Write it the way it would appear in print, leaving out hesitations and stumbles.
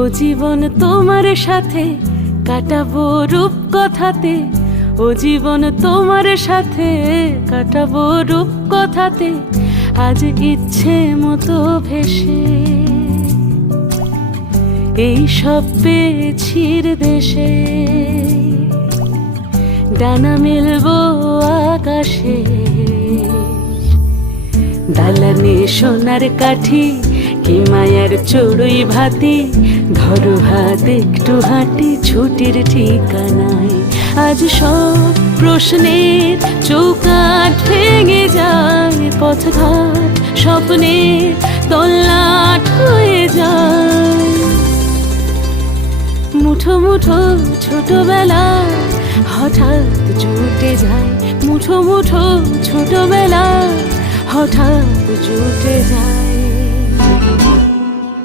ও জীবন তোমার সাথে কাটাবো রূপ কথাতে, ও জীবন তোমার সাথে কাটাবো রূপ কথাতে, আজ ইচ্ছে মতো ভেসে এই সব পেয়েছির দেশে। ডানা মেলবো আকাশে, দালানে সোনার কাঠি কি মায়ার চড়ুই ভাতি, ধরো হাত একটু হাঁটি ছুটির ঠিকানায়। আজ সব প্রশ্নের চৌকাঠ ভেঙে যায়, পথঘাট স্বপ্নের তল্লাট হয়ে যায়। মুঠো মুঠো ছোটবেলা হঠাৎ জুটে যায়, মুঠো মুঠো ছোটবেলা হঠাৎ জুটে যায়।